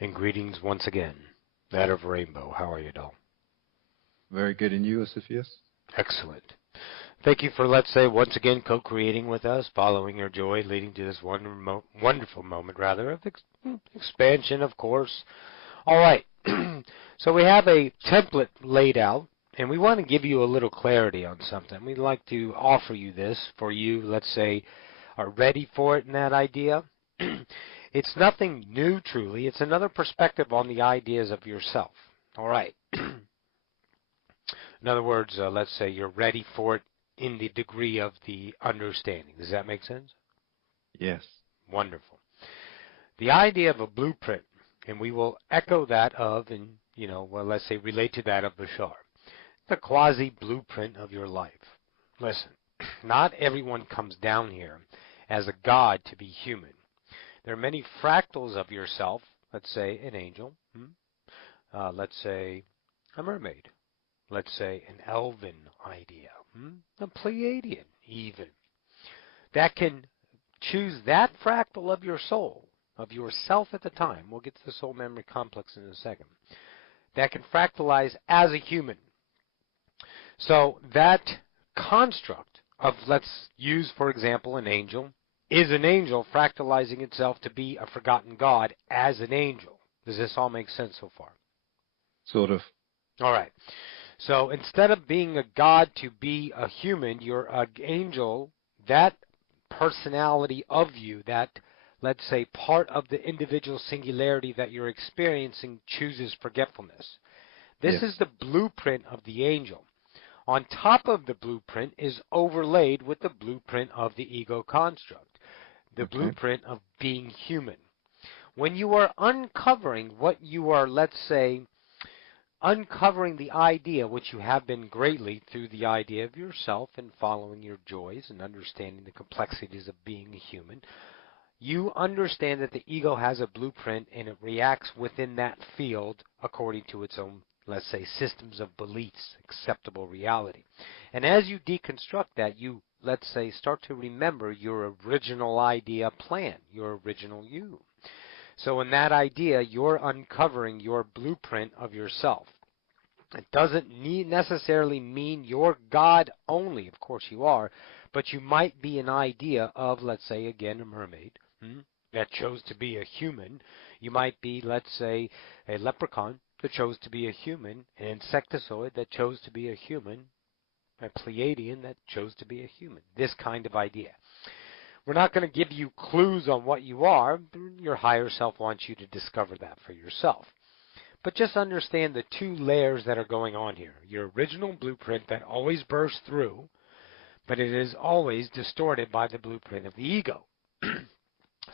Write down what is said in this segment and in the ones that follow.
And greetings once again, that of Rainbow. How are you, doll? Very good. And you, Sophias? Excellent. Thank you for, let's say, once again co-creating with us, following your joy, leading to this wonderful moment, rather, of expansion, of course. All right. So we have a template laid out, and we want to give you a little clarity on something. We'd like to offer you this for you, let's say, are ready for it in that idea. It's nothing new, truly. It's another perspective on the ideas of yourself. All right. In other words, let's say you're ready for it in the degree of the understanding. Does that make sense? Yes. Wonderful. The idea of a blueprint, and we will echo that of, and, let's say relate to that of Bashar, the quasi-blueprint of your life. Listen, not everyone comes down here as a god to be human. There are many fractals of yourself, let's say an angel, let's say a mermaid, let's say an elven idea, a Pleiadian even, that can choose that fractal of your soul, of yourself at the time. We'll get to the soul memory complex in a second. That can fractalize as a human. So that construct of, let's use, for example, an angel, is an angel fractalizing itself to be a forgotten god as an angel. Does this all make sense so far? Sort of. All right. So instead of being a god to be a human, you're an angel. That personality of you, that, let's say, part of the individual singularity that you're experiencing chooses forgetfulness. This Yes. is the blueprint of the angel. On top of the blueprint is overlaid with the blueprint of the ego construct, the blueprint of being human. When you are uncovering what you are, let's say, uncovering the idea, which you have been greatly through the idea of yourself and following your joys and understanding the complexities of being a human, you understand that the ego has a blueprint and it reacts within that field according to its own, let's say, systems of beliefs, acceptable reality. And as you deconstruct that, you, let's say, start to remember your original idea plan, your original you. So in that idea, you're uncovering your blueprint of yourself. It doesn't necessarily mean you're God only. Of course you are. But you might be an idea of, let's say, again, a mermaid that chose to be a human. You might be, let's say, a leprechaun that chose to be a human, an insectoid that chose to be a human, a Pleiadian that chose to be a human. This kind of idea. We're not going to give you clues on what you are. Your higher self wants you to discover that for yourself. But just understand the two layers that are going on here. Your original blueprint that always bursts through, but it is always distorted by the blueprint of the ego.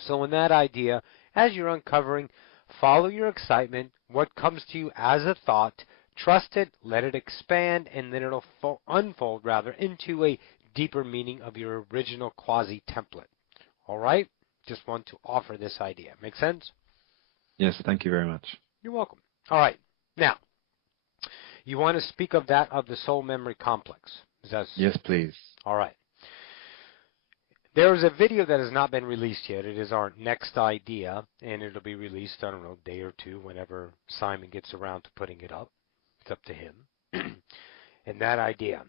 So in that idea, as you're uncovering, follow your excitement, what comes to you as a thought, trust it, let it expand, and then it'll unfold into a deeper meaning of your original quasi-template. All right? Just want to offer this idea. Make sense? Yes, thank you very much. You're welcome. All right. Now, you want to speak of that of the soul memory complex. Yes, please. All right. There is a video that has not been released yet. It is our next idea, and it'll be released, I don't know, a day or two, whenever Simon gets around to putting it up. It's up to him. And that idea.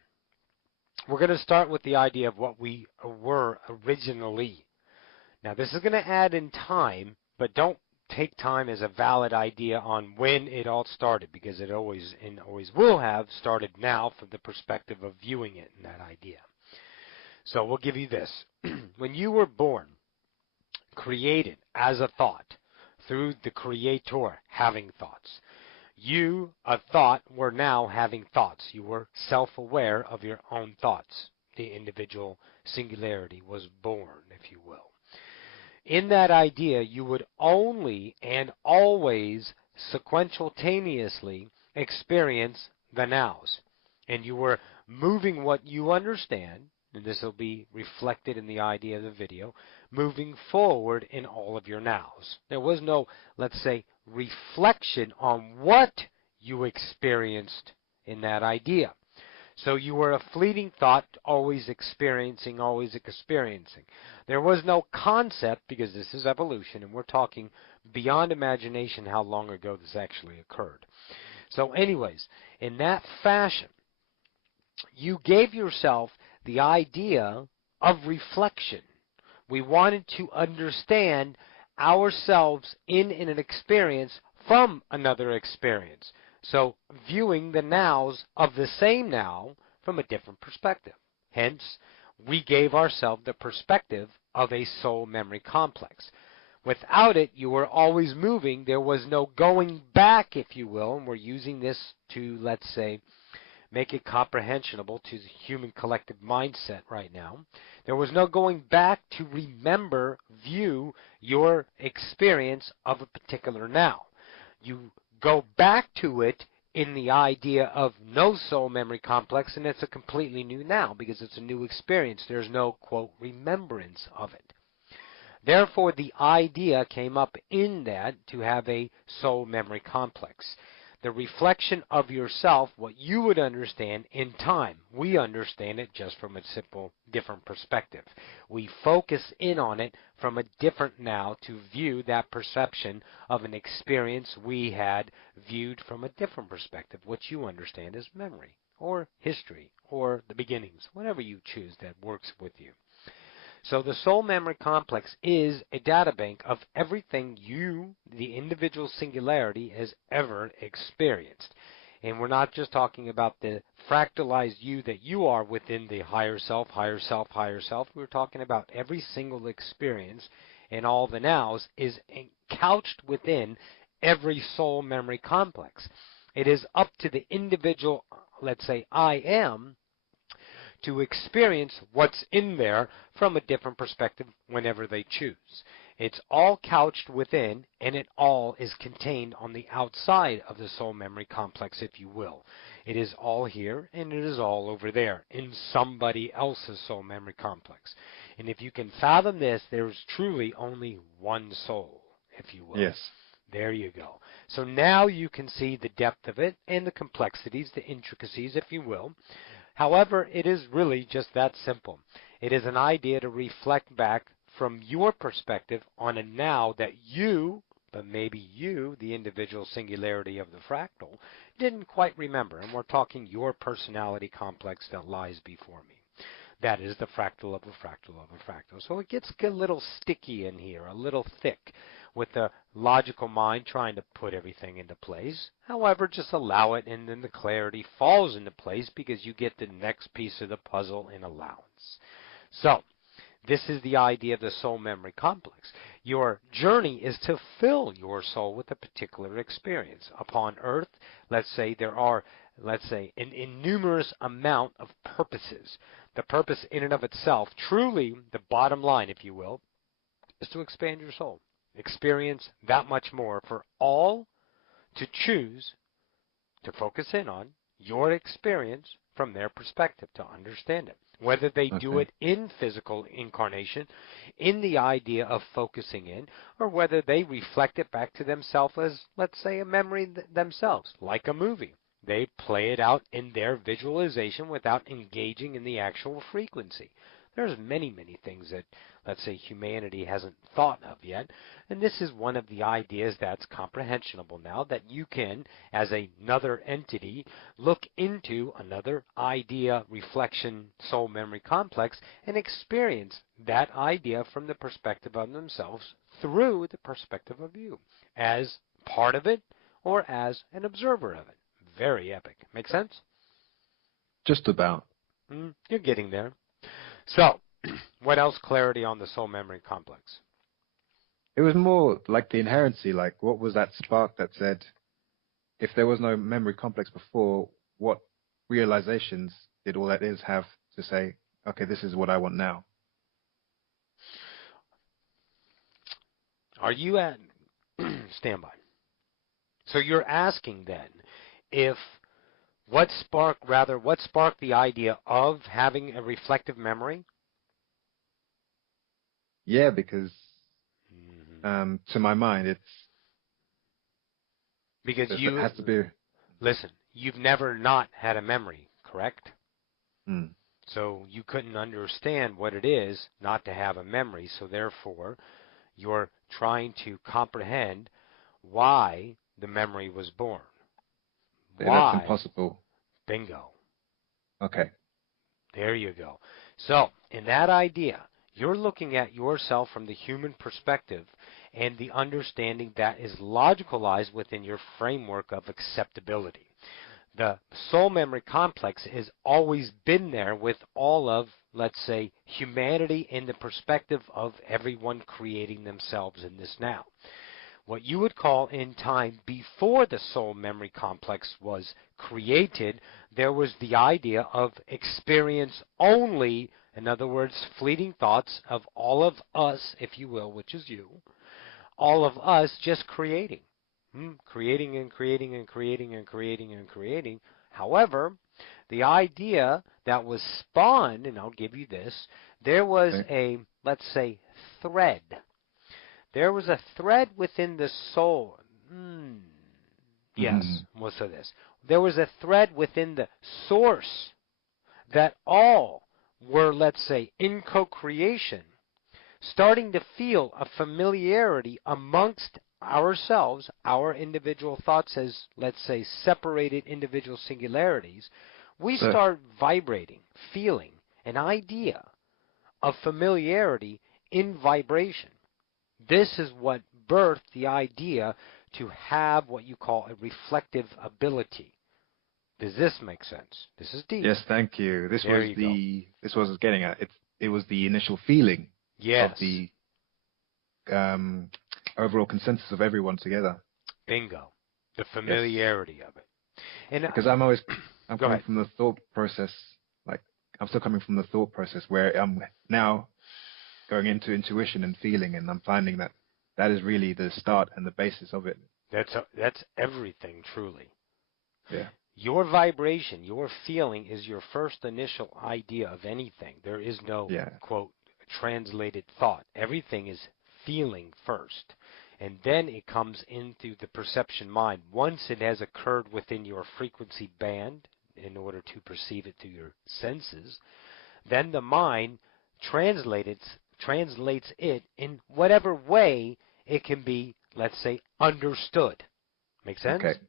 We're going to start with the idea of what we were originally. Now, this is going to add in time, but don't take time as a valid idea on when it all started, because it always will have started now from the perspective of viewing it in that idea. So we'll give you this. When you were born, created as a thought, through the Creator having thoughts, you, a thought, were now having thoughts. You were self-aware of your own thoughts. The individual singularity was born, if you will. In that idea, you would only and always sequentialtaneously experience the nows. And you were moving what you understand, and this will be reflected in the idea of the video, moving forward in all of your nows. There was no, let's say, reflection on what you experienced in that idea. So you were a fleeting thought, always experiencing. There was no concept, because this is evolution, and we're talking beyond imagination how long ago this actually occurred. So anyways, in that fashion, you gave yourself the idea of reflection. We wanted to understand ourselves in an experience from another experience. So viewing the nows of the same now from a different perspective. Hence, we gave ourselves the perspective of a soul memory complex. Without it, you were always moving. There was no going back, if you will, and we're using this to, let's say, make it comprehensible to the human collective mindset right now. There was no going back to remember, view your experience of a particular now. You go back to it in the idea of no soul memory complex, and it's a completely new now because it's a new experience. There's no, quote, remembrance of it. Therefore, the idea came up in that to have a soul memory complex. The reflection of yourself, what you would understand in time. We understand it just from a simple, different perspective. We focus in on it from a different now to view that perception of an experience we had viewed from a different perspective, which you understand as memory or history or the beginnings, whatever you choose that works with you. So the soul memory complex is a data bank of everything you, the individual singularity, has ever experienced. And we're not just talking about the fractalized you that you are within the higher self, higher self, higher self. We're talking about every single experience and all the nows is couched within every soul memory complex. It is up to the individual, let's say, I am, to experience what's in there from a different perspective whenever they choose. It's all couched within, and it all is contained on the outside of the soul memory complex, if you will. It is all here, and it is all over there in somebody else's soul memory complex. And if you can fathom this, there's truly only one soul, if you will. Yes. There you go. So now you can see the depth of it and the complexities, the intricacies, if you will. However, it is really just that simple. It is an idea to reflect back from your perspective on a now that you, but maybe you, the individual singularity of the fractal, didn't quite remember. And we're talking your personality complex that lies before me. That is the fractal of a fractal of a fractal. So it gets a little sticky in here, a little thick, with the logical mind trying to put everything into place. However, just allow it, and then the clarity falls into place because you get the next piece of the puzzle in allowance. So, this is the idea of the soul memory complex. Your journey is to fill your soul with a particular experience. Upon earth, let's say there are, an innumerous amount of purposes. The purpose in and of itself, truly the bottom line, if you will, is to expand your soul. Experience that much more for all to choose to focus in on your experience from their perspective, to understand it. Whether they do it in physical incarnation, in the idea of focusing in, or whether they reflect it back to themselves as, let's say, a memory themselves, like a movie. They play it out in their visualization without engaging in the actual frequency. There's many, many things that, let's say, humanity hasn't thought of yet, and this is one of the ideas that's comprehensible now, that you can, as another entity, look into another idea, reflection, soul memory complex, and experience that idea from the perspective of themselves through the perspective of you, as part of it or as an observer of it. Very epic. Make sense? Just about. You're getting there. So, what else clarity on the soul memory complex? It was more like the inherency, like what was that spark that said, if there was no memory complex before, what realizations did all that is have to say, okay, this is what I want now? Are you at standby? So you're asking then, if what sparked the idea of having a reflective memory? Yeah, because to my mind, it has to be. Listen, you've never not had a memory, correct? Mm. So you couldn't understand what it is not to have a memory. So therefore, your trying to comprehend why the memory was born. Yeah, that's Why? impossible. Bingo. Okay. There you go. So, in that idea, you're looking at yourself from the human perspective and the understanding that is logicalized within your framework of acceptability. The soul memory complex has always been there with all of, let's say, humanity in the perspective of everyone creating themselves in this now. What you would call in time before the soul memory complex was created, there was the idea of experience only, in other words, fleeting thoughts of all of us, if you will, which is you, all of us just creating. Creating and creating and creating and creating and creating. However, the idea that was spawned, and I'll give you this, there was Okay. a, let's say, thread. There was a thread within the soul. Yes, Mhm. we'll say this. There was a thread within the source that all were, let's say, in co-creation, starting to feel a familiarity amongst ourselves, our individual thoughts as, let's say, separated individual singularities. We So, start vibrating, feeling an idea of familiarity in vibration. This is what birthed the idea to have what you call a reflective ability. Does this make sense? This is deep. yes, thank you. There you go. This was getting at. It was the initial feeling of Yes. the um, overall consensus of everyone together. Bingo. The Yes. familiarity of it. And Because I'm go coming ahead. from the thought process, like I'm still coming from the thought process where I'm now going into intuition and feeling, and I'm finding that that is really the start and the basis of it. That's everything truly. Yeah. Your vibration, your feeling is your first initial idea of anything. There is no, Yeah. quote, translated thought. Everything is feeling first. And then it comes into the perception mind. Once it has occurred within your frequency band, in order to perceive it through your senses, then the mind translates it in whatever way it can be, let's say, understood. Make sense? Okay.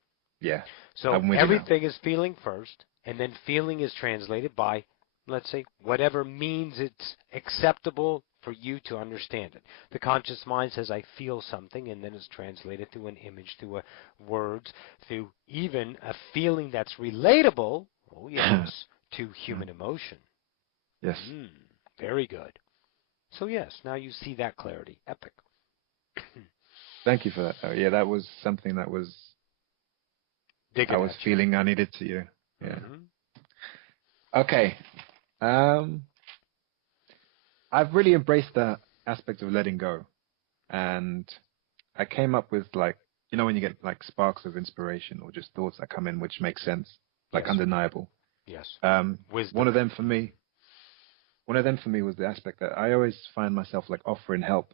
Yeah. So I'm with you now. everything is feeling first, and then feeling is translated by, let's say, whatever means it's acceptable for you to understand it. The conscious mind says, I feel something, and then it's translated through an image, through a words, through even a feeling that's relatable, oh yes, to human emotion. Yes. Very good. So yes, now you see that clarity. Epic. Thank you for that. Yeah, that was something that I Digging was at you. feeling I needed to. Yeah. Mm-hmm. Okay. Um, I've really embraced the aspect of letting go, and I came up with like, when you get like sparks of inspiration or just thoughts that come in which make sense, like Yes. undeniable. Yes. One Wisdom. of them for me, was the aspect that I always find myself like offering help,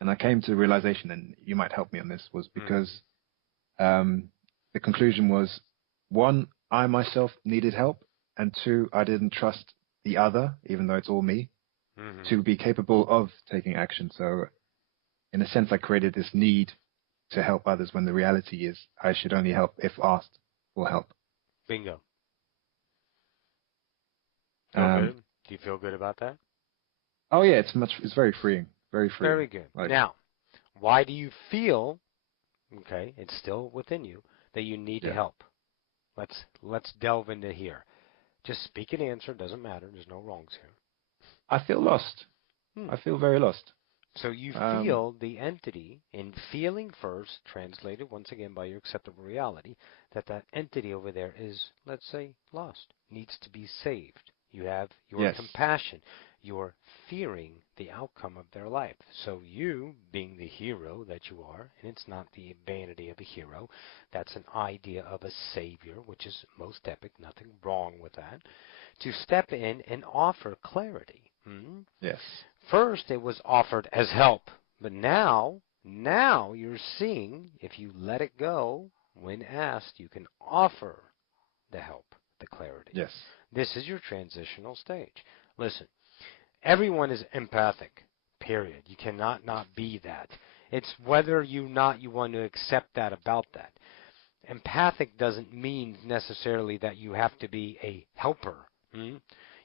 and I came to the realization, and you might help me on this, was because the conclusion was, one, I myself needed help, and two, I didn't trust the other, even though it's all me, to be capable of taking action. So in a sense, I created this need to help others when the reality is I should only help if asked for help. Bingo. Feel Um, good? Do you feel good about that? oh yeah, it's very freeing, very freeing. Very good. Like, Now, why do you feel, okay, it's still within you, that you need yeah, help? Let's delve into here. Just speak and answer, doesn't matter. There's no wrongs here. I feel lost. Hmm. I feel very lost. So you Um, feel the entity in feeling first, translated once again by your acceptable reality, that entity over there is, let's say, lost, needs to be saved. You have your yes, compassion. You're fearing the outcome of their life. So you, being the hero that you are, and it's not the vanity of a hero, that's an idea of a savior, which is most epic, nothing wrong with that, to step in and offer clarity. yes, First, it was offered as help, but now you're seeing if you let it go, when asked, you can offer the help, the clarity. yes, This is your transitional stage. Listen, everyone is empathic. period. You cannot not be that. It's whether you want to accept that about that. Empathic doesn't mean necessarily that you have to be a helper.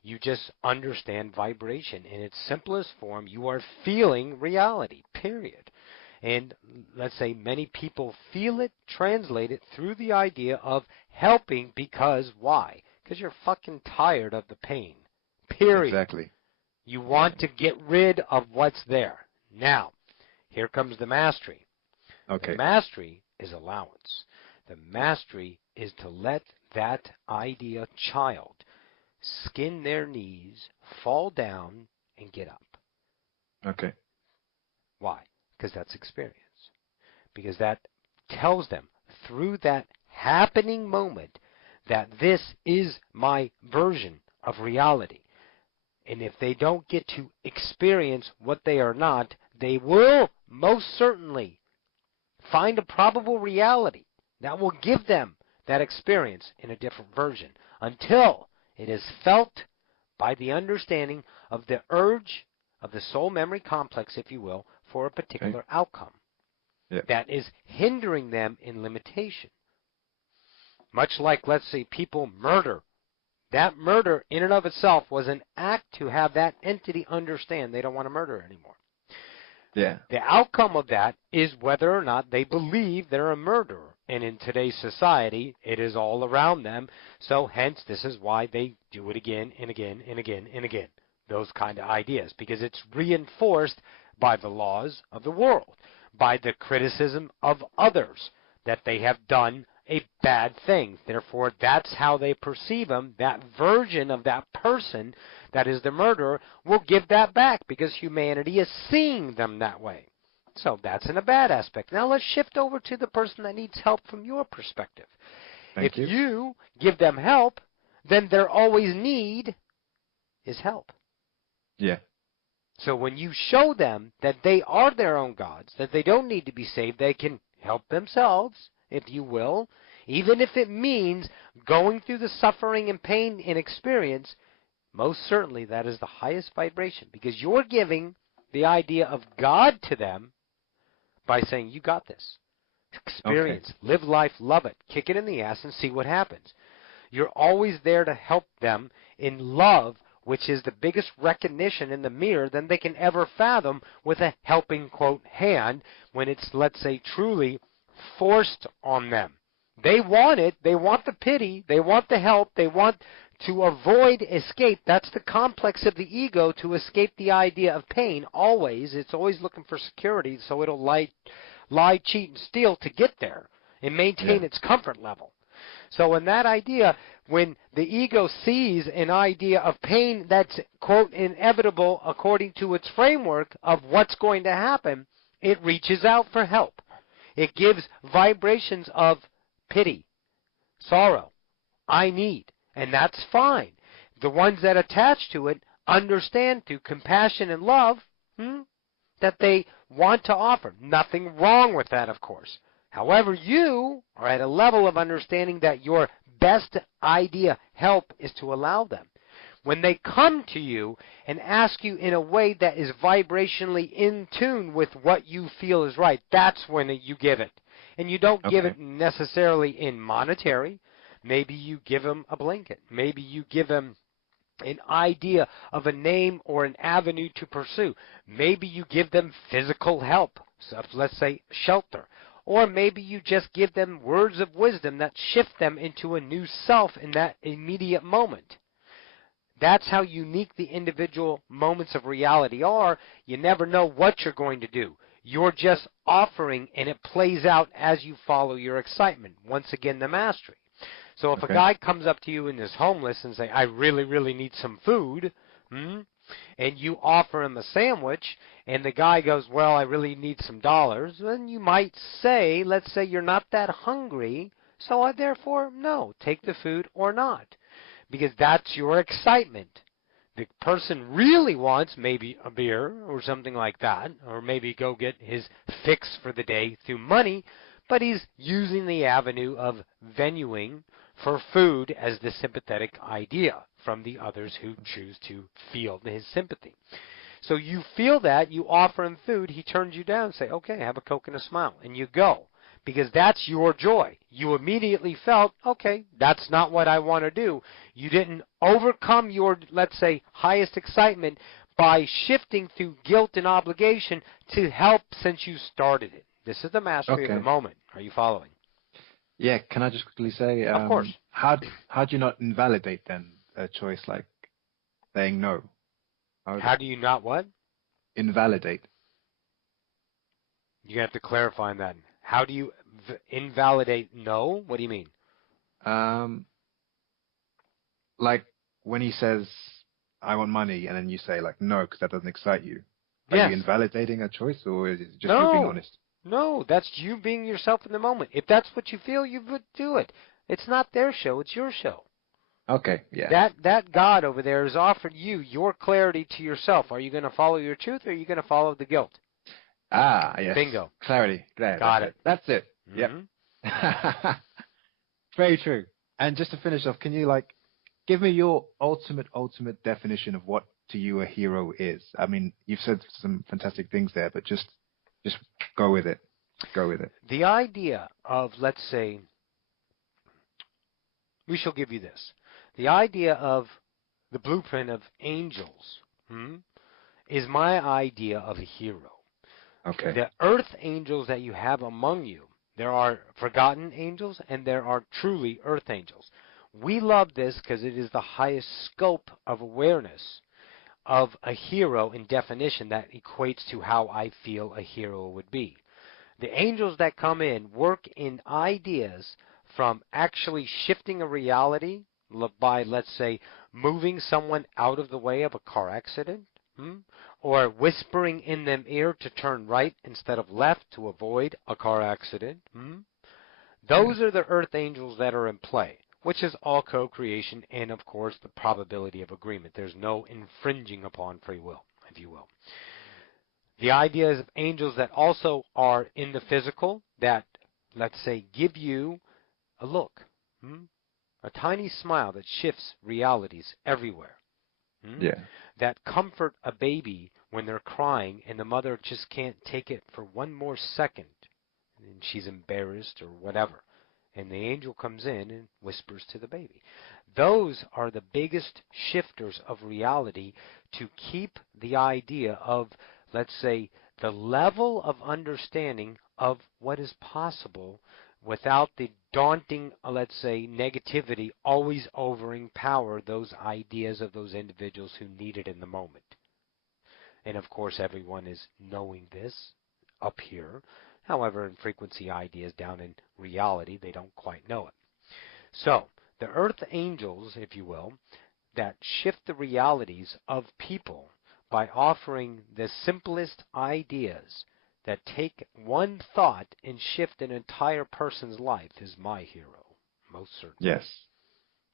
You just understand vibration in its simplest form. You are feeling reality, period. And let's say many people feel it, translate it through the idea of helping because why? Because you're fucking tired of the pain, period. Exactly. You want to get rid of what's there. Now, here comes the mastery. Okay. The mastery is allowance. The mastery is to let that idea child skin their knees, fall down, and get up. Okay. Why? Because that's experience. Because that tells them through that happening moment that this is my version of reality. And if they don't get to experience what they are not, they will most certainly find a probable reality that will give them that experience in a different version until it is felt by the understanding of the urge of the soul memory complex, if you will, for a particular outcome that is hindering them in limitation. Much like, let's say, people murder. That murder in and of itself was an act to have that entity understand they don't want to murder anymore. Yeah. The outcome of that is whether or not they believe they're a murderer. And in today's society, it is all around them. So hence, this is why they do it again and again and again and again. Those kind of ideas. Because it's reinforced by the laws of the world. By the criticism of others that they have done a bad thing. Therefore, that's how they perceive them. That version of that person that is the murderer will give that back because humanity is seeing them that way. So that's in a bad aspect. Now let's shift over to the person that needs help from your perspective. If you give them help, then their always need is help. Yeah. So when you show them that they are their own gods, that they don't need to be saved, they can help themselves, if you will, even if it means going through the suffering and pain and experience, most certainly that is the highest vibration because you're giving the idea of God to them by saying, you got this. Experience, live life, love it, kick it in the ass and see what happens. You're always there to help them in love, which is the biggest recognition in the mirror than they can ever fathom with a helping, quote, hand when it's, let's say, truly forced on them. They want it. They want the pity. They want the help. They want to avoid escape. That's the complex of the ego, to escape the idea of pain. Always. It's always looking for security, so it'll lie, cheat, and steal to get there and maintain its comfort level. So in that idea, when the ego sees an idea of pain that's, quote, inevitable according to its framework of what's going to happen, it reaches out for help. It gives vibrations of pity, sorrow, I need, and that's fine. The ones that attach to it understand through compassion and love that they want to offer. Nothing wrong with that, of course. However, you are at a level of understanding that your best idea, help, is to allow them. When they come to you and ask you in a way that is vibrationally in tune with what you feel is right, that's when you give it. And you don't give it necessarily in monetary. Maybe you give them a blanket. Maybe you give them an idea of a name or an avenue to pursue. Maybe you give them physical help, so let's say shelter. Or maybe you just give them words of wisdom that shift them into a new self in that immediate moment. That's how unique the individual moments of reality are. You never know what you're going to do. You're just offering, and it plays out as you follow your excitement. Once again, the mastery. So if a guy comes up to you and is homeless and say, I really, really need some food, and you offer him a sandwich, and the guy goes, well, I really need some dollars, then you might say, let's say you're not that hungry, so therefore, no, take the food or not. Because that's your excitement. The person really wants maybe a beer or something like that, or maybe go get his fix for the day through money, but he's using the avenue of venuing for food as the sympathetic idea from the others who choose to feel his sympathy. So you feel that, you offer him food, he turns you down and say, okay, have a Coke and a smile, and you go. Because that's your joy. You immediately felt, okay, that's not what I want to do. You didn't overcome your, let's say, highest excitement by shifting through guilt and obligation to help since you started it. This is the mastery of the moment. Are you following? Yeah, can I just quickly say, Of course. how do you not invalidate then a choice like saying no? How do you not what? Invalidate. You have to clarify on that. How do you invalidate no? What do you mean? Like when he says, I want money, and then you say like, no, because that doesn't excite you. Are Yes. you invalidating a choice, or is it just No. you being honest? No, that's you being yourself in the moment. If that's what you feel, you would do it. It's not their show, it's your show. Okay, yeah. That God over there has offered you your clarity to yourself. Are you going to follow your truth, or are you going to follow the guilt? Ah, yes. Bingo. Clarity. There, Got it. That's it. Mm-hmm. Yep. Very true. And just to finish off, can you like give me your ultimate definition of what to you a hero is? I mean, you've said some fantastic things there, but just go with it. Go with it. The idea of, let's say, we shall give you this. The idea of the blueprint of angels is my idea of a hero. Okay. The earth angels that you have among you, there are forgotten angels and there are truly earth angels. We love this because it is the highest scope of awareness of a hero in definition that equates to how I feel a hero would be. The angels that come in work in ideas from actually shifting a reality by, let's say, moving someone out of the way of a car accident, or whispering in them ear to turn right instead of left to avoid a car accident. Those are the earth angels that are in play, which is all co-creation and, of course, the probability of agreement. There's no infringing upon free will, if you will. The idea is of angels that also are in the physical that, let's say, give you a look, a tiny smile that shifts realities everywhere. Yeah. That comfort a baby when they're crying and the mother just can't take it for one more second and she's embarrassed or whatever. And the angel comes in and whispers to the baby. Those are the biggest shifters of reality to keep the idea of, let's say, the level of understanding of what is possible without the daunting, let's say, negativity always overpower those ideas of those individuals who need it in the moment. And of course, everyone is knowing this up here. However, in frequency ideas down in reality, they don't quite know it. So, the earth angels, if you will, that shift the realities of people by offering the simplest ideas that take one thought and shift an entire person's life is my hero, most certainly. Yes.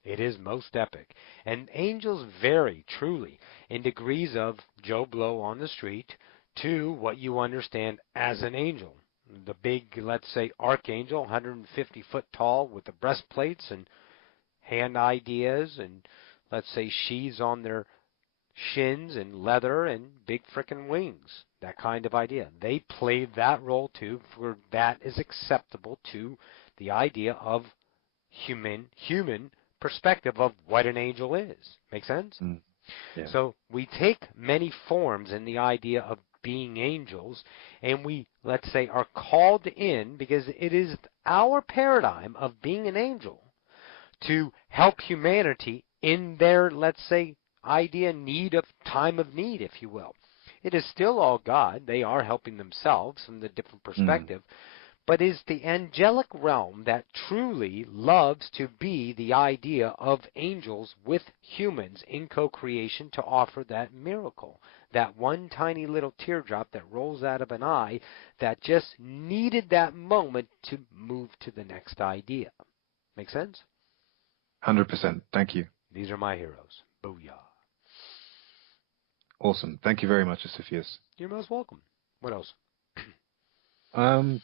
It is most epic. And angels vary, truly, in degrees of Joe Blow on the street to what you understand as an angel. The big, let's say, archangel, 150 foot tall with the breastplates and hand ideas and, let's say, sheaths on their shins and leather and big frickin' wings. That kind of idea. They played that role too, for that is acceptable to the idea of human perspective of what an angel is. Make sense? Yeah. So we take many forms in the idea of being angels, and we, let's say, are called in because it is our paradigm of being an angel to help humanity in their, let's say, need of time of need, if you will. It is still all God. They are helping themselves from the different perspective, but is the angelic realm that truly loves to be the idea of angels with humans in co-creation to offer that miracle, that one tiny little teardrop that rolls out of an eye that just needed that moment to move to the next idea. Make sense? 100%. Thank you. These are my heroes. Booyah. Awesome. Thank you very much, Sisypheus. You're most welcome. What else?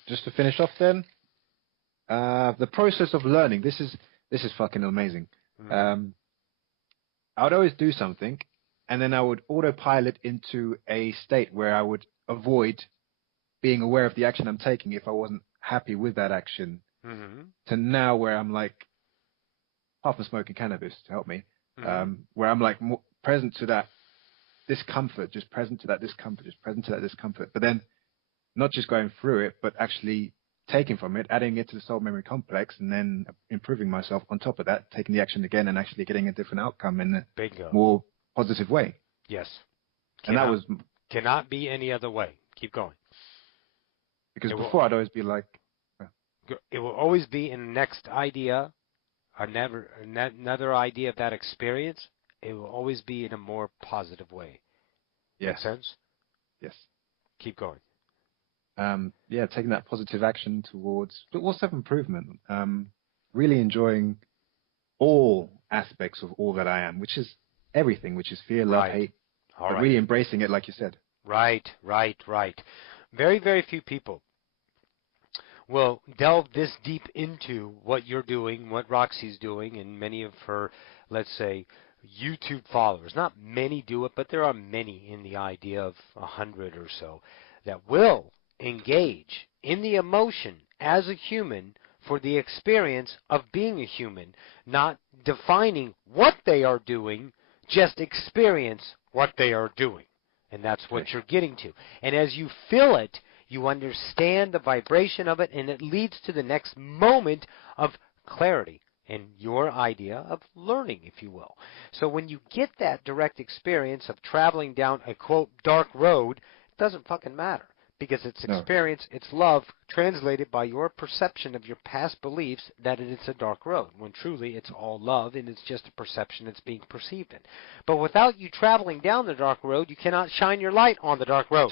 Just to finish off then, the process of learning. This is fucking amazing. I would always do something, and then I would autopilot into a state where I would avoid being aware of the action I'm taking if I wasn't happy with that action, Mm-hmm. to now where I'm like, apart from smoking cannabis to help me, Mm-hmm. where I'm like more present to that discomfort, just present to that discomfort, just present to that discomfort, but then not just going through it, but actually taking from it, adding it to the soul memory complex, and then improving myself on top of that, taking the action again and actually getting a different outcome in a Bingo. more positive way. Yes. And that was Cannot be any other way. Keep going. because before I'd always be like, it will always be in the next idea, another idea of that experience. It will always be in a more positive way. yes, Make sense? yes. Keep going. Yeah, taking that positive action towards self-improvement. Really enjoying all aspects of all that I am, which is everything, which is fear, love, Right. hate, All but right. really embracing it, like you said. Right. Very, very few people will delve this deep into what you're doing, what Roxy's doing, and many of her, let's say, YouTube followers. Not many do it, but there are many in the idea of 100 or so that will engage in the emotion as a human for the experience of being a human, not defining what they are doing, just experience what they are doing. And that's what Okay. you're getting to. And as you feel it, you understand the vibration of it, and it leads to the next moment of clarity and your idea of learning, if you will. So when you get that direct experience of traveling down a, quote, dark road, it doesn't fucking matter, because it's No. experience, it's love, translated by your perception of your past beliefs that it's a dark road, when truly it's all love, and it's just a perception it's being perceived in. But without you traveling down the dark road, you cannot shine your light on the dark road.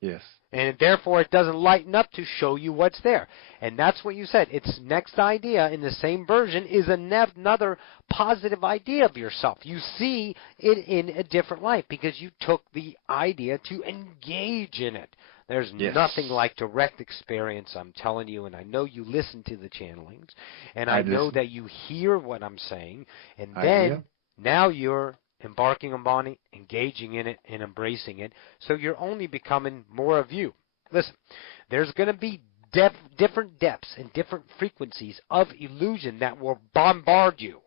Yes. And therefore, it doesn't lighten up to show you what's there. And that's what you said. Its next idea in the same version is another positive idea of yourself. You see it in a different light because you took the idea to engage in it. There's Yes. nothing like direct experience, I'm telling you, and I know you listen to the channelings, and I know listen. that you hear what I'm saying, and I then hear. now you're embarking upon it, engaging in it, and embracing it, so you're only becoming more of you. Listen, there's going to be different depths and different frequencies of illusion that will bombard you.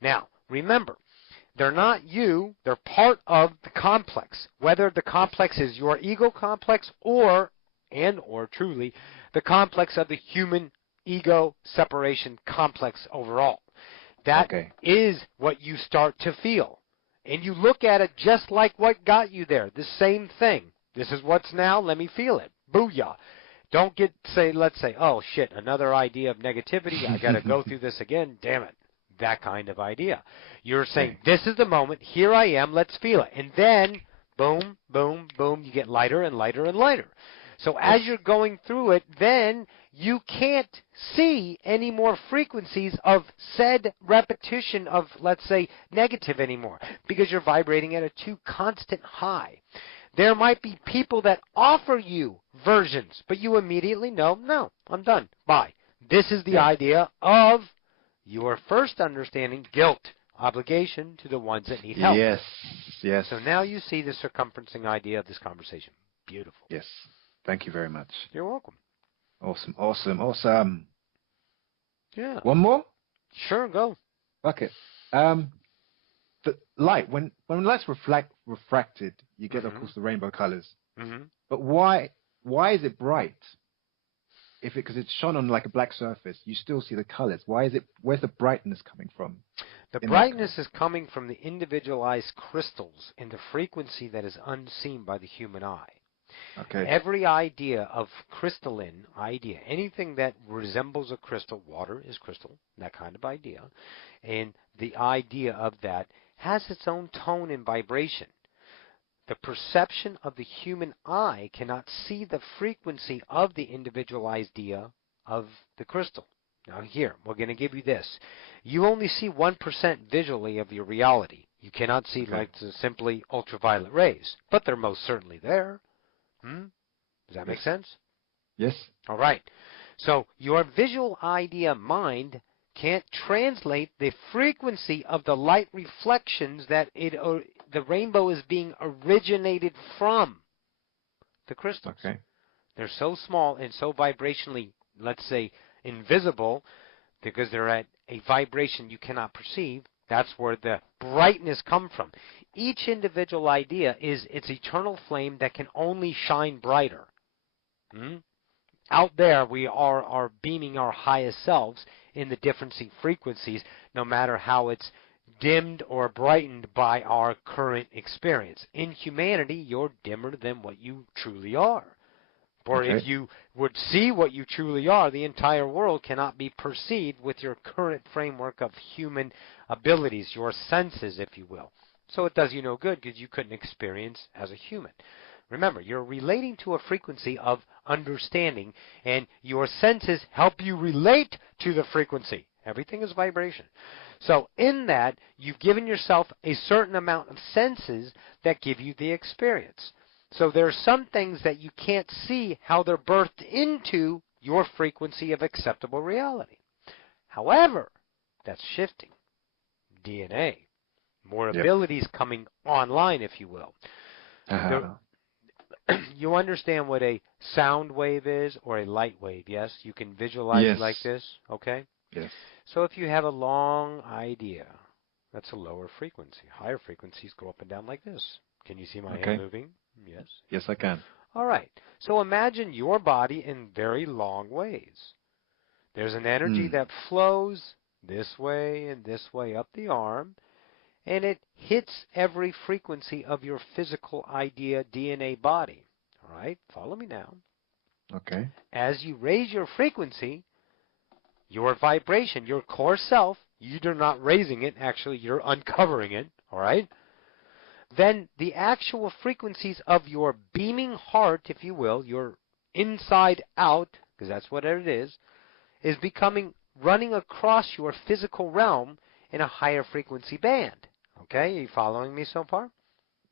Now, remember, they're not you, they're part of the complex, whether the complex is your ego complex or truly the complex of the human ego separation complex overall. That is what you start to feel. And you look at it just like what got you there. The same thing. This is what's now. Let me feel it. Booyah. Don't let's say, oh shit, another idea of negativity. I got to go through this again. Damn it. That kind of idea. You're saying, this is the moment. Here I am. Let's feel it. And then, boom, boom, boom, you get lighter and lighter and lighter. So as you're going through it, then you can't see any more frequencies of said repetition of, let's say, negative anymore, because you're vibrating at a too constant high. There might be people that offer you versions, but you immediately know, no, I'm done. Bye. This is the idea of your first understanding, guilt, obligation to the ones that need help. Yes, yes. So now you see the circumferencing idea of this conversation. Beautiful. Yes. Thank you very much. You're welcome. Awesome. Yeah. One more? Sure, go. Okay. The light, when light's refracted, you get, of course, the rainbow colors. Mm-hmm. But why is it bright? Because it's shone on like a black surface, you still see the colors. Where's the brightness coming from? The brightness is coming from the individualized crystals in the frequency that is unseen by the human eye. Okay. Every idea of crystalline idea, anything that resembles a crystal, water is crystal, that kind of idea, and the idea of that has its own tone and vibration. The perception of the human eye cannot see the frequency of the individualized idea of the crystal. Now here, we're going to give you this. You only see 1% visually of your reality. You cannot see like simply ultraviolet rays, but they're most certainly there. Does that make sense? Yes. All right. So your visual idea mind can't translate the frequency of the light reflections that it the rainbow is being originated from the crystals. Okay. They're so small and so vibrationally, let's say, invisible, because they're at a vibration you cannot perceive. That's where the brightness comes from. Each individual idea is its eternal flame that can only shine brighter. Out there, we are beaming our highest selves in the differencing frequencies, no matter how it's dimmed or brightened by our current experience. In humanity, you're dimmer than what you truly are. Or Okay. if you would see what you truly are, the entire world cannot be perceived with your current framework of human abilities, your senses, if you will. So it does you no good because you couldn't experience as a human. Remember, you're relating to a frequency of understanding, and your senses help you relate to the frequency. Everything is vibration. So in that, you've given yourself a certain amount of senses that give you the experience. So there are some things that you can't see how they're birthed into your frequency of acceptable reality. However, that's shifting. DNA. More Yep. abilities coming online, if you will. You understand what a sound wave is or a light wave, yes? You can visualize it like this, okay? Yes. So if you have a long idea, that's a lower frequency. Higher frequencies go up and down like this. Can you see my hand moving? Yes. Yes, I can. All right. So imagine your body in very long ways. There's an energy that flows this way and this way up the arm, and it hits every frequency of your physical idea DNA body. All right? Follow me now. Okay. As you raise your frequency, your vibration, your core self, you're not raising it, actually you're uncovering it, all right? Then the actual frequencies of your beaming heart, if you will, your inside out, because that's what it is running across your physical realm in a higher frequency band. Okay, are you following me so far?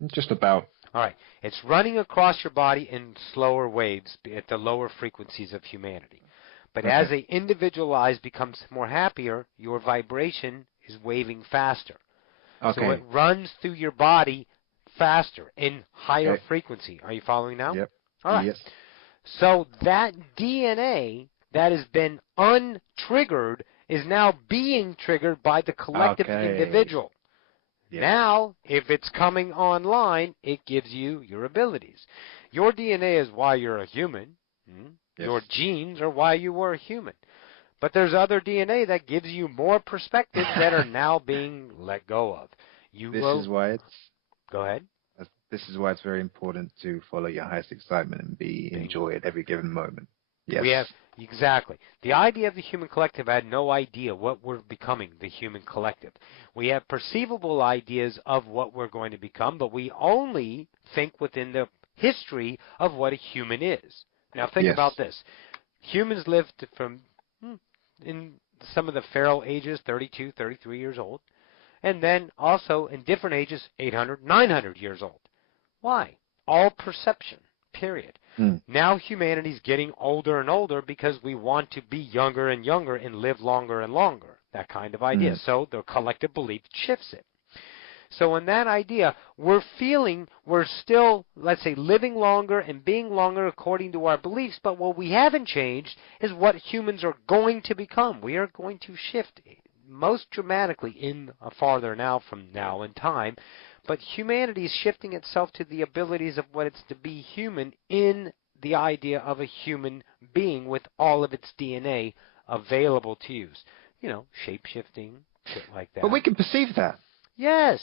Just about. All right. It's running across your body in slower waves at the lower frequencies of humanity. But as the individualized becomes more happier, your vibration is waving faster. Okay. So it runs through your body faster in higher frequency. Are you following now? Yep. All right. Yes. So that DNA that has been untriggered is now being triggered by the collective individual. Yes. Now, if it's coming online, it gives you your abilities. Your DNA is why you're a human. Yes. Your genes are why you were a human. But there's other DNA that gives you more perspectives that are now being let go of. Go ahead. This is why it's very important to follow your highest excitement and enjoy at every given moment. Yes. Exactly. The idea of the human collective, I had no idea what we're becoming, the human collective. We have perceivable ideas of what we're going to become, but we only think within the history of what a human is. Now think about this. Humans lived from, in some of the feral ages, 32, 33 years old, and then also in different ages, 800, 900 years old. Why? All perception, period. Now humanity's getting older and older because we want to be younger and younger and live longer and longer, that kind of idea. So the collective belief shifts it. So in that idea, we're still, let's say, living longer and being longer according to our beliefs, but what we haven't changed is what humans are going to become. We are going to shift most dramatically in farther now from now in time, but humanity is shifting itself to the abilities of what it's to be human in the idea of a human being with all of its DNA available to use. You know, shape-shifting, shit like that. But we can perceive that. Yes,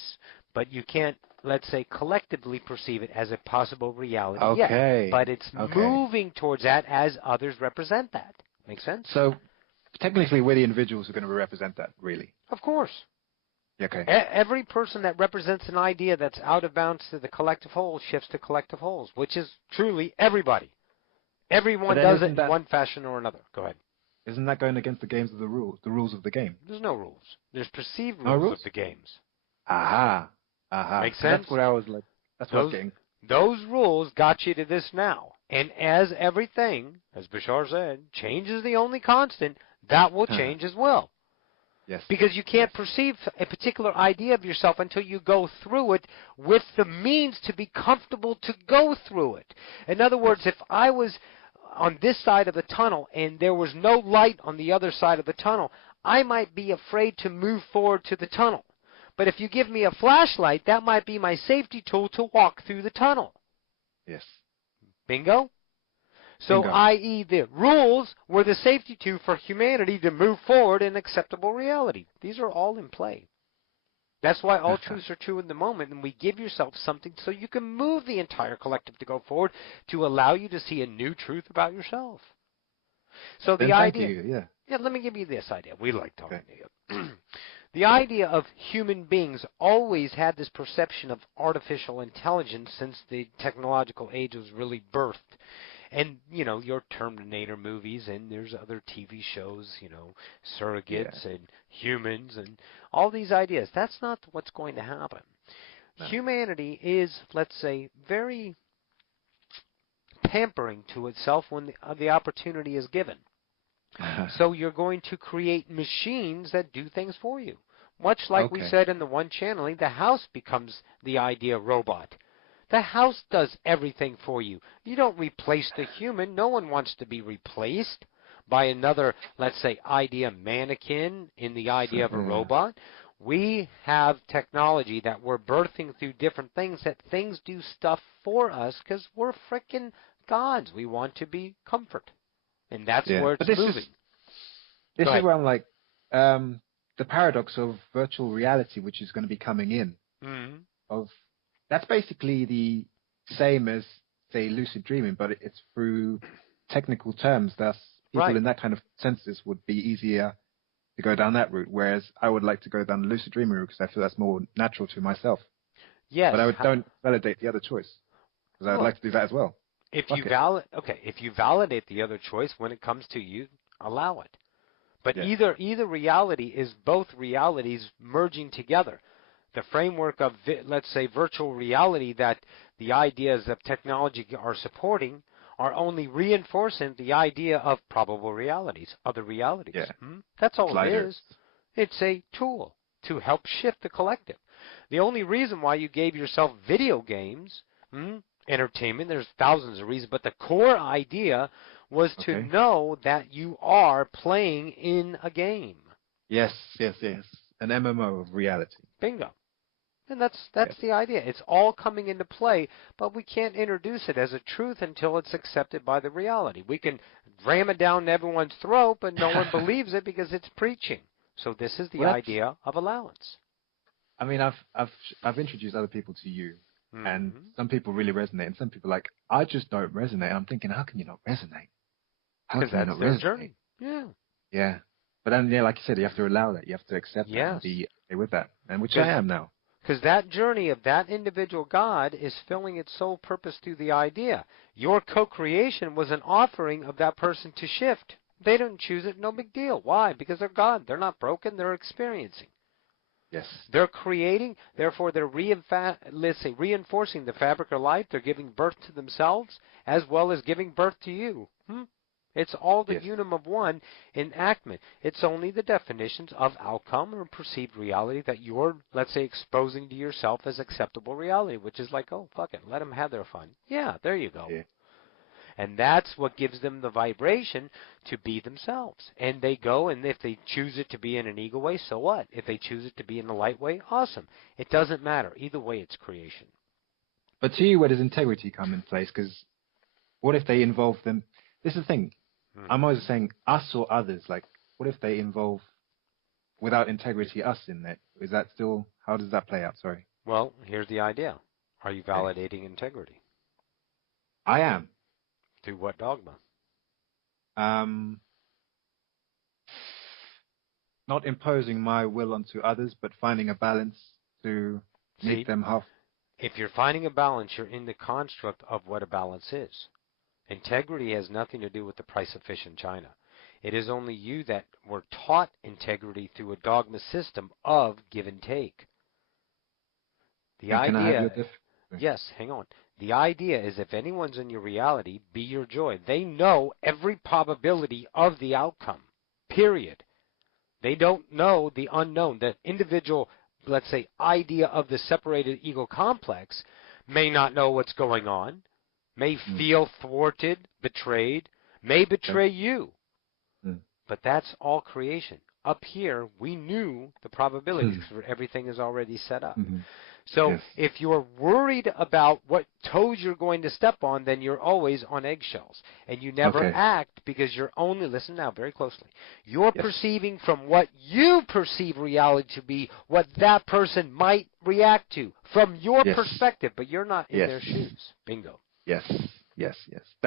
but you can't, let's say, collectively perceive it as a possible reality yet. But it's moving towards that as others represent that. Make sense? So technically we're the individuals who are going to represent that, really. Of course. Okay. Every person that represents an idea that's out of bounds to the collective whole shifts to collective wholes, which is truly everybody. Everyone does it in one fashion or another. Go ahead. Isn't that going against the rules of the game? There's no rules. There's perceived rules of the games. Aha. Makes sense? That's what I was like. That's what I was getting. Those rules got you to this now. And as everything, as Bashar said, change is the only constant, that will change as well. Yes. Because you can't Yes. perceive a particular idea of yourself until you go through it with the means to be comfortable to go through it. In other Yes. words, if I was on this side of the tunnel and there was no light on the other side of the tunnel, I might be afraid to move forward to the tunnel. But if you give me a flashlight, that might be my safety tool to walk through the tunnel. Yes. Bingo? So, Bingo. i.e., the rules were the safety tool for humanity to move forward in acceptable reality. These are all in play. That's why all truths are true in the moment, and we give yourself something so you can move the entire collective to go forward to allow you to see a new truth about yourself. So the Then thank idea, you. Yeah. let me give you this idea. We like talking Okay. to you. The idea of human beings always had this perception of artificial intelligence since the technological age was really birthed. And, your Terminator movies, and there's other TV shows, Yeah. surrogates and humans and all these ideas. That's not what's going to happen. No. Humanity is, let's say, very pampering to itself when the opportunity is given. So you're going to create machines that do things for you. Much like we Okay. said in the one channeling, the house becomes the idea robot. The house does everything for you. You don't replace the human. No one wants to be replaced by another, let's say, idea mannequin in the idea of a robot. We have technology that we're birthing through different things, that things do stuff for us because we're frickin' gods. We want to be comfort. And that's where it's But moving. this is where I'm like, the paradox of virtual reality, which is going to be coming in, of that's basically the same as, say, lucid dreaming, but it's through technical terms. Thus, people in that kind of senses would be easier to go down that route, whereas I would like to go down the lucid dreaming route because I feel that's more natural to myself. Yes. But I don't validate the other choice because I'd like to do that as well. If you validate the other choice when it comes to you, allow it. But either reality is both realities merging together. The framework of, let's say, virtual reality that the ideas of technology are supporting are only reinforcing the idea of probable realities, other realities. That's all it is. It's a tool to help shift the collective. The only reason why you gave yourself video games, entertainment, there's thousands of reasons, but the core idea was to know that you are playing in a game. Yes. An MMO of reality. Bingo. And that's the idea. It's all coming into play, but we can't introduce it as a truth until it's accepted by the reality. We can ram it down everyone's throat, but no one believes it because it's preaching. So this is the idea of allowance. I mean, I've introduced other people to you, and some people really resonate, and some people are like, I just don't resonate. And I'm thinking, how can you not resonate? Because that's their journey. Yeah. But then, like you said, you have to allow that. You have to accept that and be okay with that, and which I am now. Because that journey of that individual God is filling its sole purpose through the idea. Your co-creation was an offering of that person to shift. They didn't choose it, no big deal. Why? Because they're God. They're not broken. They're experiencing. Yes. They're creating, therefore they're reinforcing the fabric of life. They're giving birth to themselves as well as giving birth to you. It's all the unum of one enactment. It's only the definitions of outcome or perceived reality that you're, let's say, exposing to yourself as acceptable reality, which is like, oh, fuck it, let them have their fun. Yeah, there you go. Yeah. And that's what gives them the vibration to be themselves. And they go, and if they choose it to be in an ego way, so what? If they choose it to be in a light way, awesome. It doesn't matter. Either way, it's creation. But to you, where does integrity come in place? Because what if they involve them? This is the thing. I'm always saying us or others. Like, what if they involve, without integrity, us in that? Is that still, how does that play out? Sorry. Well, here's the idea. Are you validating integrity? I am. Through what dogma? Not imposing my will onto others, but finding a balance to meet them half. If you're finding a balance, you're in the construct of what a balance is. Integrity has nothing to do with the price of fish in China. It is only you that were taught integrity through a dogma system of give and take. The idea, yes, hang on. The idea is if anyone's in your reality, be your joy. They know every probability of the outcome, period. They don't know the unknown. The individual, let's say, idea of the separated ego complex may not know what's going on, may feel thwarted, betrayed, may betray you. But that's all creation. Up here, we knew the probabilities because everything is already set up. So if you're worried about what toes you're going to step on, then you're always on eggshells. And you never act because you're only, listen now very closely, you're perceiving from what you perceive reality to be what that person might react to from your perspective, but you're not in their shoes. Bingo. Yes.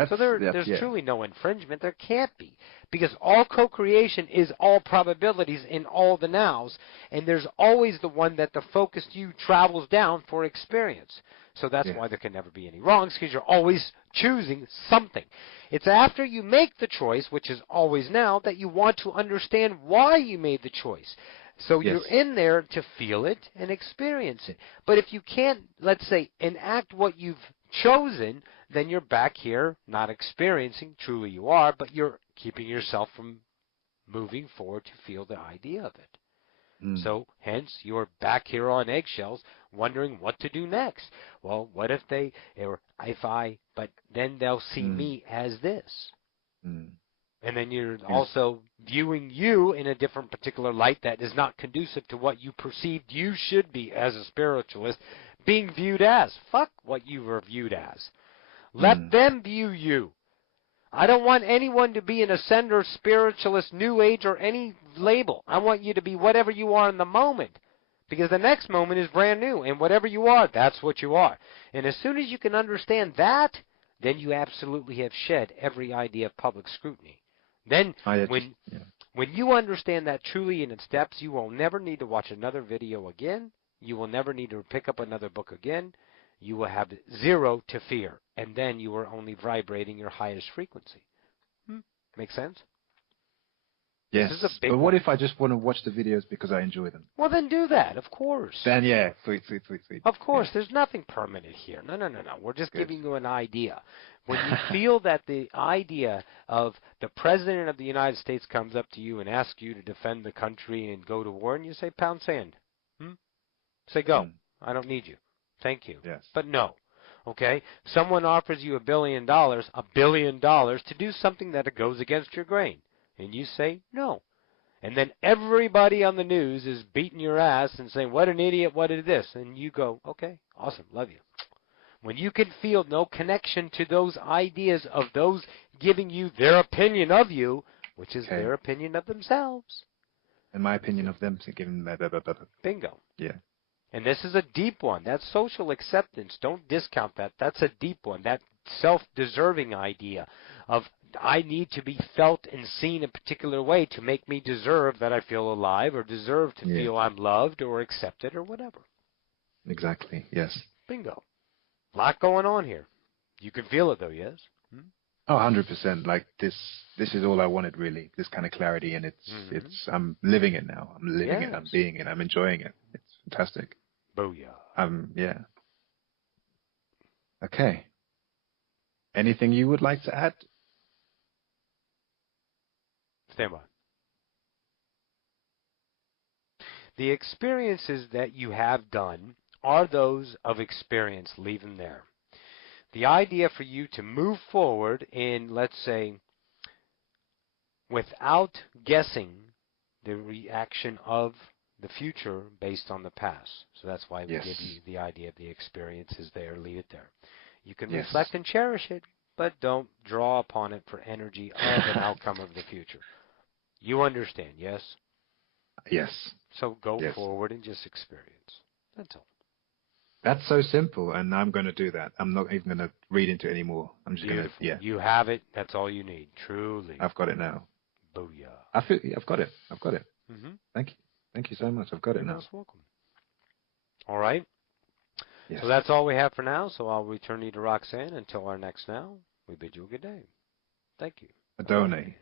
So there's truly no infringement. There can't be. Because all co-creation is all probabilities in all the nows, and there's always the one that the focused you travels down for experience. So that's why there can never be any wrongs, because you're always choosing something. It's after you make the choice, which is always now, that you want to understand why you made the choice. So you're in there to feel it and experience it. But if you can't, let's say, enact what you've chosen, then you're back here not experiencing, truly you are, but you're keeping yourself from moving forward to feel the idea of it. So hence you're back here on eggshells wondering what to do next. Well, what if but then they'll see me as this. And then you're also viewing you in a different particular light that is not conducive to what you perceived you should be as a spiritualist being viewed as. Fuck what you were viewed as. Let them view you. I don't want anyone to be an ascender, spiritualist, new age, or any label. I want you to be whatever you are in the moment. Because the next moment is brand new. And whatever you are, that's what you are. And as soon as you can understand that, then you absolutely have shed every idea of public scrutiny. Then when you understand that truly in its depths, you will never need to watch another video again. You will never need to pick up another book again. You will have zero to fear, and then you are only vibrating your highest frequency. Make sense? Yes. This is a big but what one. if I just want to watch the videos because I enjoy them? Well, then do that, of course. Then, sweet. Of course, there's nothing permanent here. No. We're just giving you an idea. When you feel that the idea of the President of the United States comes up to you and asks you to defend the country and go to war, and you say, pound sand. Say, go. I don't need you. Thank you. Yes. But no. Okay? Someone offers you $1 billion to do something that goes against your grain. And you say no. And then everybody on the news is beating your ass and saying, what an idiot, what is this? And you go, okay, awesome, love you. When you can feel no connection to those ideas of those giving you their opinion of you, which is their opinion of themselves. And my opinion of them, giving Bingo. Yeah. And this is a deep one. That's social acceptance. Don't discount that. That's a deep one. That self-deserving idea of I need to be felt and seen a particular way to make me deserve that I feel alive or deserve to feel I'm loved or accepted or whatever. Exactly. Yes. Bingo. A lot going on here. You can feel it though, yes? Oh, 100%. Like this is all I wanted really. This kind of clarity, and I'm living it now. I'm living it. I'm being it. I'm enjoying it. It's fantastic. Booyah. Yeah. Okay. Anything you would like to add? Stand by. The experiences that you have done are those of experience. Leave them there. The idea for you to move forward in, let's say, without guessing the reaction of the future based on the past. So that's why we give you the idea of the experience is there. Leave it there. You can reflect and cherish it, but don't draw upon it for energy of an outcome of the future. You understand, yes? Yes. So go forward and just experience. That's all. That's so simple, and I'm going to do that. I'm not even going to read into it anymore. I'm just going to, You have it. That's all you need, truly. I've got it now. Booyah. I've got it. Mm-hmm. Thank you. Thank you so much. I've got it now. You're most welcome. All right. Yes. So that's all we have for now. So I'll return you to Roxanne until our next now. We bid you a good day. Thank you. Adonai.